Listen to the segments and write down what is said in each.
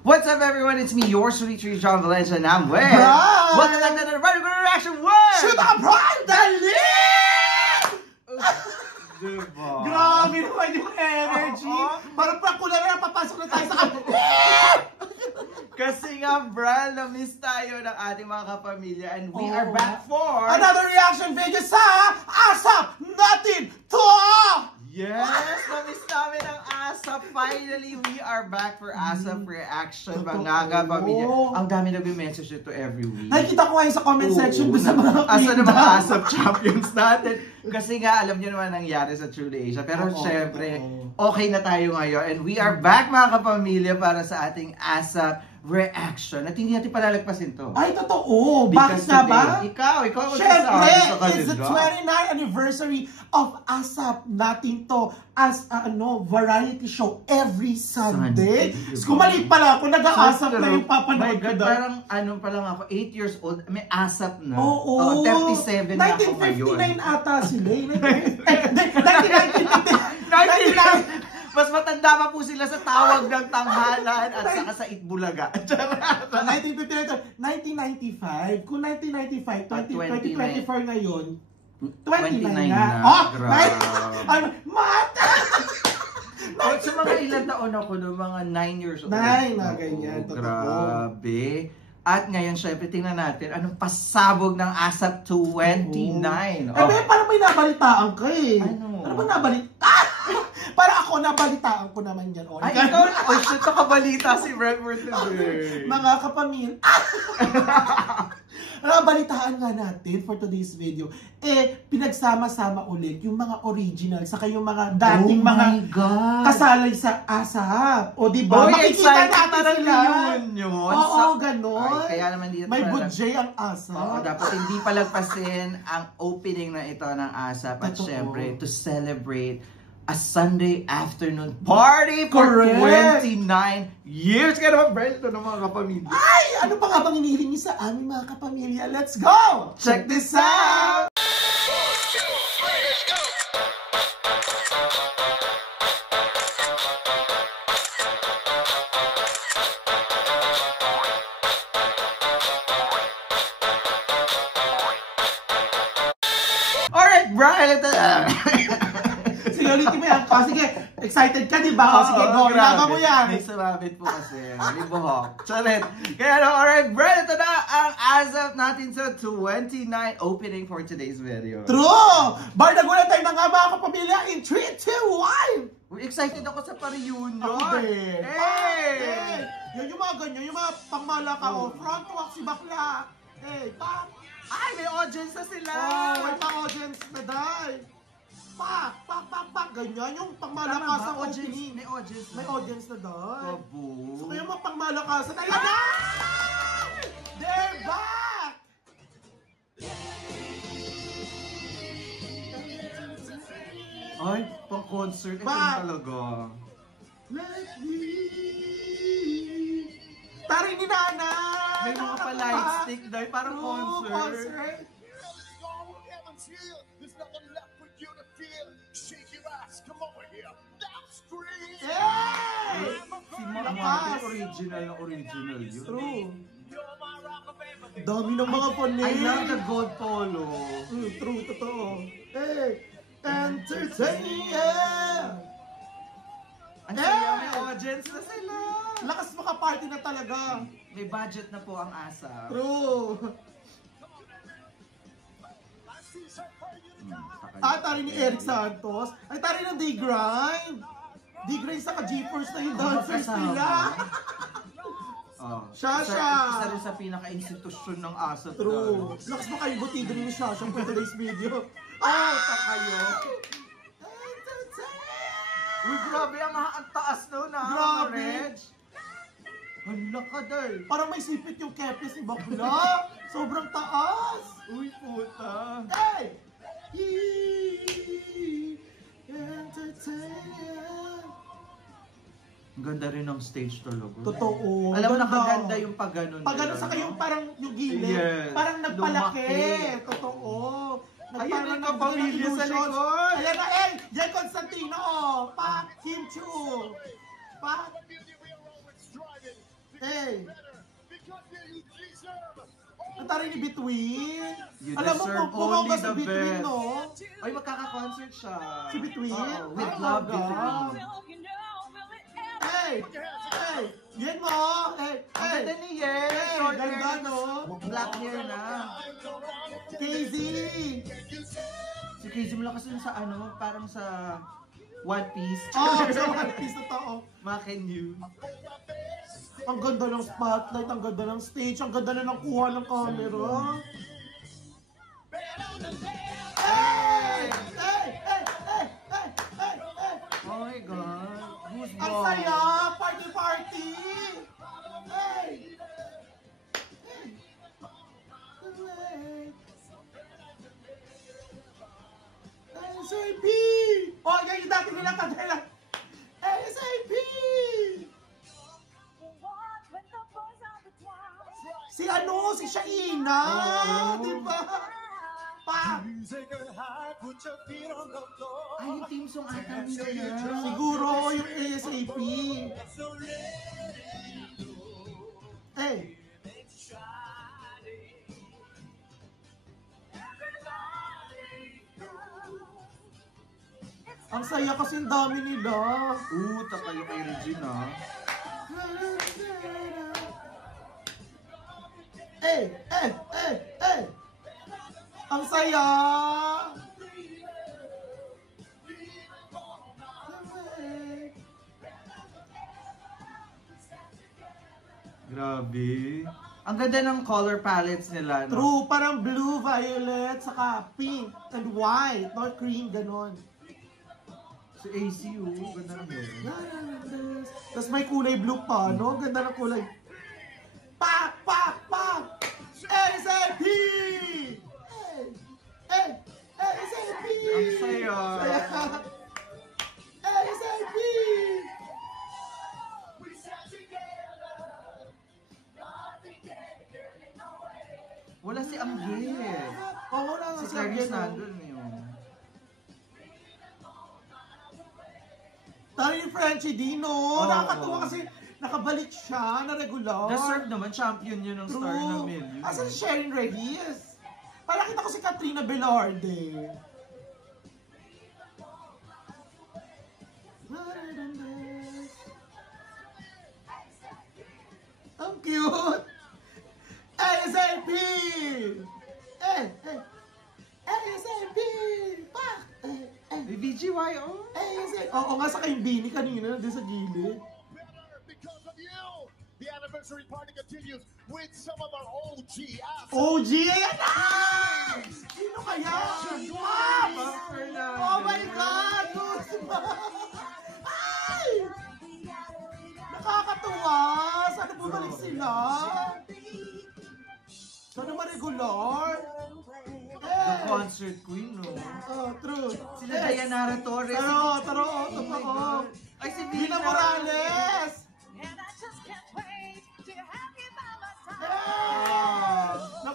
What's up, everyone? It's me, your sweet treat, John Valencia, and I'm with... Brian! Welcome back to another Brian Reaction World! Shoot up, Brian! Dali! Diba? Grabe naman yung energy! Parang prakula na papasok na tayo sa Kasi nga, Brian, na-miss tayo ng ating mga kapamilya, and we are back for... another reaction video sa ASAP Natin To! Yes! Na-miss namin ang ASAP. Finally, we are back for ASAP Reaction, mga kapamilya. Ang dami nag-message ito every week. Nakikita ko ngayon sa comment section doon sa mga asa na mga ASAP champions natin. Kasi nga, alam niyo naman nangyari sa Truly Asia. Pero syempre, okay na tayo ngayon. And we are back, mga kapamilya, para sa ating ASAP Reaction. At hindi natin palalagpasin to. Ay, totoo. Bakit nga ba? Ikaw syempre, it's the 29th anniversary of ASAP Natin To as variety show every Sunday. Kumalik pala ako, nag-a-ASAP na yung papanood ko doon. Parang pa lang ako, 8 years old, may ASAP na. Oo. 37 na ako ngayon. 1959 ata sila. 1999. Mas matanda pa po sila sa tawag ng tanghalan at saka sa Itbulaga. 1995. Kung 1995, 2024 ngayon, 29 29 na. Mata! Sa mga ilang taon ako noong mga 9 years old. 9 na ganyan. Grabe. At ngayon, syempre, tingnan natin anong pasabog ng ASAP 29. Parang may nabalitaan ka eh. Ano ba nabalitaan? Para ako, nabalitaan ko naman yan. Ay, ikaw na. Ito kabalita si Brentford today. Mga kapamilya. Nabalitaan nga natin for today's video. Pinagsama-sama ulit yung mga original saka yung mga dating mga kasalay sa ASAP. O diba? Makikita natin sila. Oo, ganon. Kaya naman dito may budget ang ASAP. Oo, dapat hindi palagpasin ang opening na ito ng ASAP. At syempre, to celebrate a Sunday afternoon party for 29 years. Kaya naman, Brent, ito ng mga kapamilya. Ay! Ano pa nga bang hinihiling niyo sa aming mga kapamilya? Let's go! Check this out! Alright, Brian, ito Sige, ulitin mo yan. Sige, excited ka, di ba? Sige, go. Ilaban mo yan. May sumabit po kasi. May buhok. Charit. Kaya alright, Brent, ito na ang ASAP Natin sa 29 opening for today's video. True! Bar nagulat tayo na nga mga kapamilya in 3, 2, 1! Uy, excited ako sa pa-reunion. Ako din. Hey! Yan yung mga ganyan, yung mga pangmalaka o front walk si bakla. Hey, pak! Ay, may audience na sila! May pa-audience na dahil. Pak! Ganyan yung pangmalakasan sa opening. May audience. May audience na dahil. Kabo. So kaya mga pangmalakasan. Ayan na! They're back! Ay, pang-concert. Ito talaga. Let me... Taring ni Nana! May mga pa-light stick dahil parang concert. There's nothing left for you to feel. Shake your ass, come over here. Now scream! Yeah! Si Mark original na original yun. True. Dami ng mga phone I love the gold polo. True, totoo. Hey! Entertainer! Ang saya, may audience na sila. Lakas maka-party na talaga. May budget na po ang ASAP. True. Tari ni Eric Santos. Ay, tari ng D-Grind. D-Grind sa ka-G-Force na yung dancers nila. Shasha. Isa rin sa pinaka-institusyon ng ASAP. True. Lakas mo kayo butido ni Shasha for today's video. Kayo. Uy, grabe ang taas no na. Grabe. Hala ka dahil. Parang may sipit yung kepes ni bakla. Sobrang taas. Uy, puta. Hey! Entertainer. Ang ganda rin ng stage talaga. Totoo. Alam mo, nakaganda yung pag-ganon. Pag-ganon sa kayong parang yung gilid. Yes. Parang nagpalaki. Lumaki. Totoo. Ayun yung kapamilya sa likod. Ayan na, Jen Constantino. Pak, Kim Chu. Pak. Eh, Because you deserve ang taray ni Between. You Alam mo, deserve bumongga only sa the Between, best. no? Ay, magkaka-concert siya. Si Between? Oo, with Oh love, my God. Between. Hey! Hey! Yan mo! Hey! Ang Hey! ganda ni Yes! Hey! Short Ganda, hair, no? black hair na. Casey! Si Casey mo lang kasi sa ano, parang sa One Piece. Oh, sa One Piece na tao. Maken you. Ang ganda ng spotlight, ang ganda ng stage, ang ganda na ng kuha ng camera. Hey! Hey! Hey! Hey! Hey! Hey! Hey! Oh my God. Goosebumps. Ang saya! Party! Party! Hey! SAP! Oh, yan yung dati nilang kanila. SAP! Si ano? Si Shaina! Oh. Di ba? Pa! Ay, yung team song ata nila yan. Siguro yung ASAP. Eh! Ang saya kasi ang dami nila. Taka yung kay Regina. Eh! Eh! Eh! Eh! Ang saya! Grabe. Ang ganda ng color palettes nila, no? True, parang blue, violet, saka pink and white, no? Cream, ganon. Si ACU, ganda ng hair. Tapos may kulay blue pa, no? Ganda ng kulay. Pak! Pak! Pak! SAP! SAP! Ang saya. SAP! Wala si Amgel. Oo, wala nga Si siya. Clarice Gano. nandun yun. Tari ni Frenchie Dino. Oo. Nakakatuwa kasi nakabalik siya na regular. Deserve naman, champion yun ng Star ng True. Million. Asan si Sherin Reyes? Palakita ko si Katrina Velarde. Ang cute! ASAP! ASAP! Pak! May BGYO. ASAP! Oo nga, sa kayong Bini kanina, nandun sa gilid. better because of you. The anniversary party continues with some of our OG assets. OG! Ayan na! Sino kaya? Pops! Oh my God! Ay! Nakakatuwa! Sana bumalik sila! Sana ma-regular! The concert queen, no? Oh, true. Sila Dayanara Torres. Taro, Oh my totoo. God. Ay, si Vina Morales!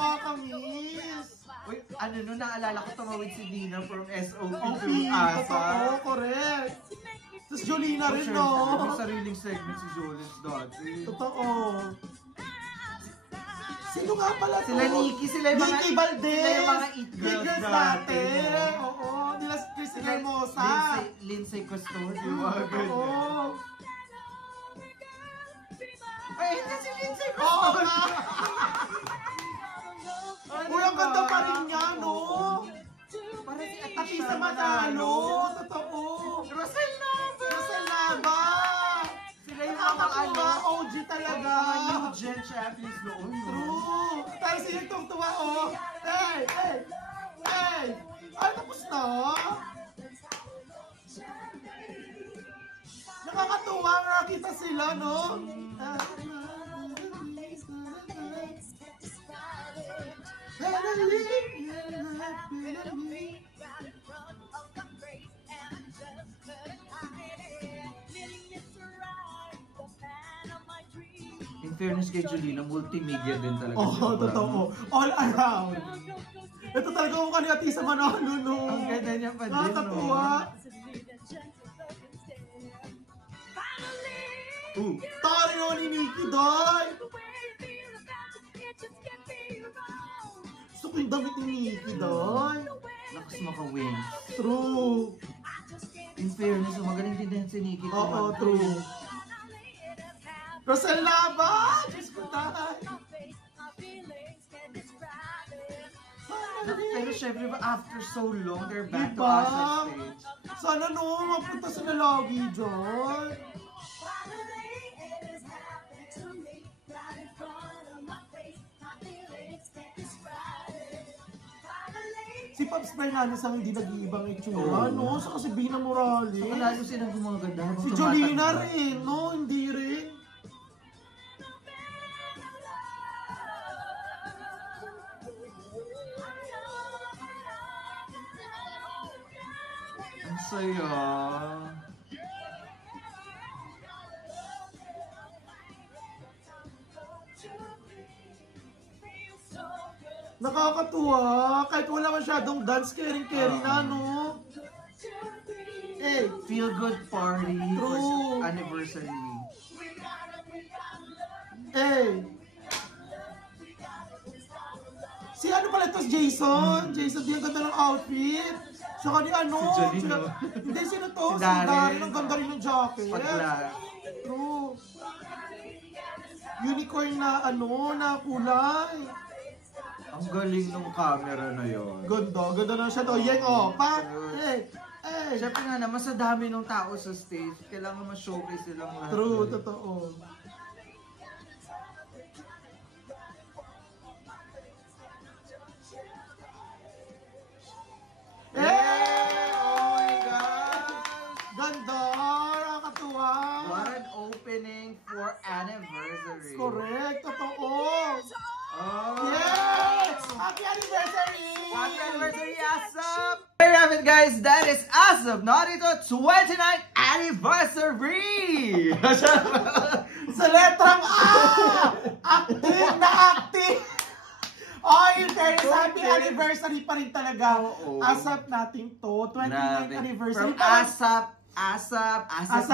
Nakakamiss! Uy, ano no, naalala ko tumawid si Dina from SOP OP, to ASA. totoo, correct. Tapos Jolina rin, no? May sariling segment si Jolens dati. Totoo. Sino nga pala to? Sila Nikki, sila yung mga Nikki Valdez. sila yung mga It Girls dati. dati. Oo, nila Christina Hermosa. Lindsay Custodio, mga ganyan. Oo. Ay, hindi si Lindsay Oo Custodio. nga. Uy, ang ganda pa rin niya, no? Parang si Atisa Manalo. Totoo. Rosel Nava. Rosel Nava. Sila yung mga Nakakatuwa, OG talaga. mga new gen champions noon. no? True. Tayo sila tuwa, oh. Hey, hey, hey. Ay, tapos na. Nakakatuwa nga kita sila, no? In fairness kay Jolina, multimedia din talaga. Oo, siya. totoo. All around. Ito talaga mukha ni Atisa Manalo, no? Ang ganda niya pa din, Nakakatuwa. Tayo ni Nikki doon. yung damit ni Nikki doon. Lakas maka-wings. True. In fairness, magaling din din si Nikki. Oo, true. Rosel Laban! Diyos ko tayo. Pero syempre ba, after so long, they're back to Diba? Asa stage. Sana no, mapunta sila lagi dyan. Si Pops Fernandez ang hindi nag-iibang itsura, no? Sa kasi Bina Morales. Saka lalo silang gumaganda. Si Jolina rin, no? Hindi rin. Ang saya. Nakakatuwa. Kahit wala masyadong dance, caring-caring na, no? Eh, Feel good party True. for anniversary. eh. Si ano pala ito? Jason? Jason, di ang ganda ng outfit. Saka ni ano? Si Jolene, no? Hindi, sino to? Si Si Darren. Darren. Ang ganda rin ng jacket. Pagla. True. Unicorn na ano, na kulay. Ang galing ng camera na yon. Ganda na siya to. Yang, oh, pa. Siyempre nga naman, sa dami ng tao sa stage, kailangan ma-showcase silang lahat. True, totoo. Oh my God! Ganda! Nakakatuwa! What an opening for anniversary. Correct, totoo! Oh. Yes! Happy anniversary! Happy anniversary, ASAP! There you have it, guys. That is ASAP Narito 29th anniversary! Sa letrang A! Active na active! Oh, in fairness, happy anniversary pa rin talaga. Oo. ASAP natin to. 29th anniversary. From ASAP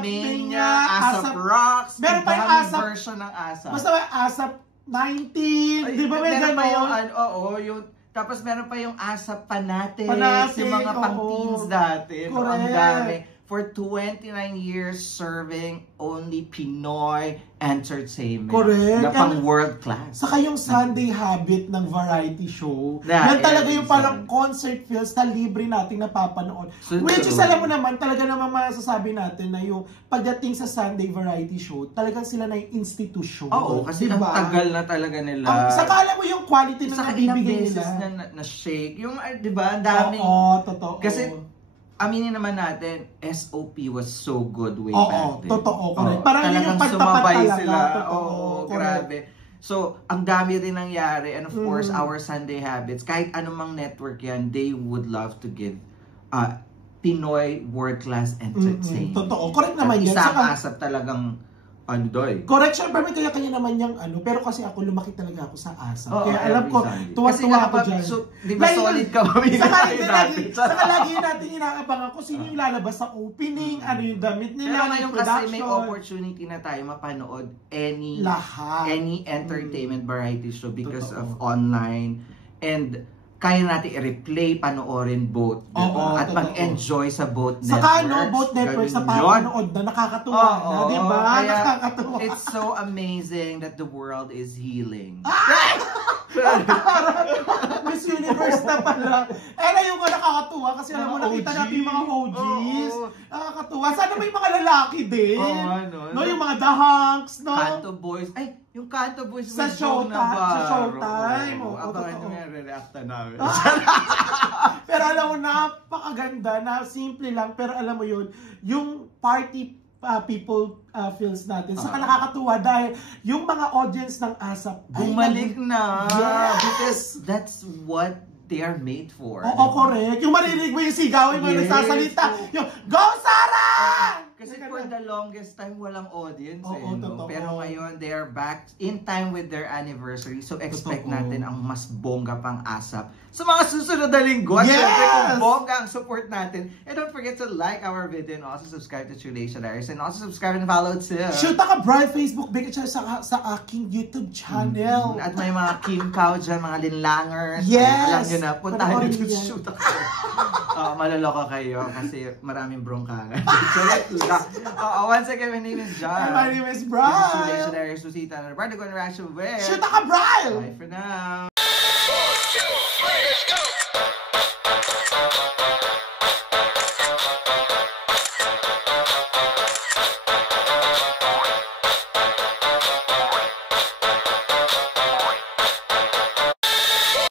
Mania, ASAP ASAP Rocks, meron pa yung daming ASAP. version ng ASAP. Basta may ASAP 19. Di ba may meron pa yung, gano'n? oo, yung, tapos meron pa yung ASAP Fanatic, Fanatic, yung mga oo. pang-teens dati. No? Ang Correct. dami. For 29 years serving only Pinoy entertainment. Correct. Na pang world class. Saka yung Sunday habit ng variety show. Na, yan talaga yung parang Sunday. concert feels na libre nating napapanood. So Which is true. alam mo naman, talaga naman masasabi natin na yung pagdating sa Sunday variety show, talagang sila na yung institution. Oo, kasi Diba? ang tagal na talaga nila. Saka alam mo yung quality na Saka ilang nabibigay beses nila. na shake. Yung, di ba, ang daming... Oo, totoo. Kasi, aminin naman natin, SOP was so good way Oo, back then. totoo, correct. Oo, Parang yun yung talagang pagtapat sumabay talaga, sila. totoo, Oo, correct. grabe. So, ang dami rin nangyari. And of course, our Sunday habits, kahit anumang network yan, they would love to give Pinoy world-class entertainment. Totoo, correct naman yan. Isang Saka- asap talagang, ano doy. Correct, syempre may kanya-kanya naman yung ano, pero kasi ako lumaki talaga ako sa ASAP. Oo, Kaya alam every ko, Sunday. tuwa-tuwa ako dyan. So, di ba solid ka mamili Saka lagi natin inaabangan kung sino yung lalabas sa opening, ano yung damit Pero nila, ngayon yung kasi production. may opportunity na tayo mapanood Lahat. any entertainment variety show because Totoo. of online, and kaya natin i-replay, panoorin both, diba? Oo, At totoo. mag-enjoy sa both Saka networks. ano, both networks sa Ganun yun. papanood na nakakatuwa na, di ba? Kaya Nakakatuwa. it's so amazing that the world is healing. Miss Universe na pala. Eh, yung nga nakakatuwa kasi alam mo, Mga nakita OG. natin yung mga OGs. Oo. Nakakatuwa. Sana may mga lalaki din. Oo, ano. No, yung mga The Hunks, no? Kanto Boys. Ay, yung Kanto Boys Sa with Joe Showtime, Navarro. sa Showtime. Oo, Abangan totoo. nyo nga, re-reacta namin. Pero alam mo, napakaganda, na simple lang, pero alam mo yun, yung party people feels natin. Saka nakakatuwa dahil yung mga audience ng ASAP ay Bumalik na. Yes! Because that's what they are made for. Oo, correct. Yung maririnig mo yung sigaw, yung mga Yes. nagsasalita, yung, Go Sarah! Kasi for the longest time, walang audience Oo, no? totoo. Pero ngayon, they are back in time with their anniversary. So expect Totoo. natin ang mas bongga pang ASAP sa mga susunod na linggo. At Yes! syempre, kung bongga ang support natin. And don't forget to like our video and also subscribe to Chulation Diaries. And also subscribe and follow too. Shoot ka Brian Facebook page sa aking YouTube channel. At may mga Kim Kao dyan, mga linlangers. Yes! Alam nyo na, puntahan nyo Panoorin to yan. shoot ako. Maloloka kayo kasi maraming brongkangan. Once again, my name is John. And my name is This is Brian. Chulation Diaries. Susita na. Part of interaction with... Shoot ka Brian. Bye for now.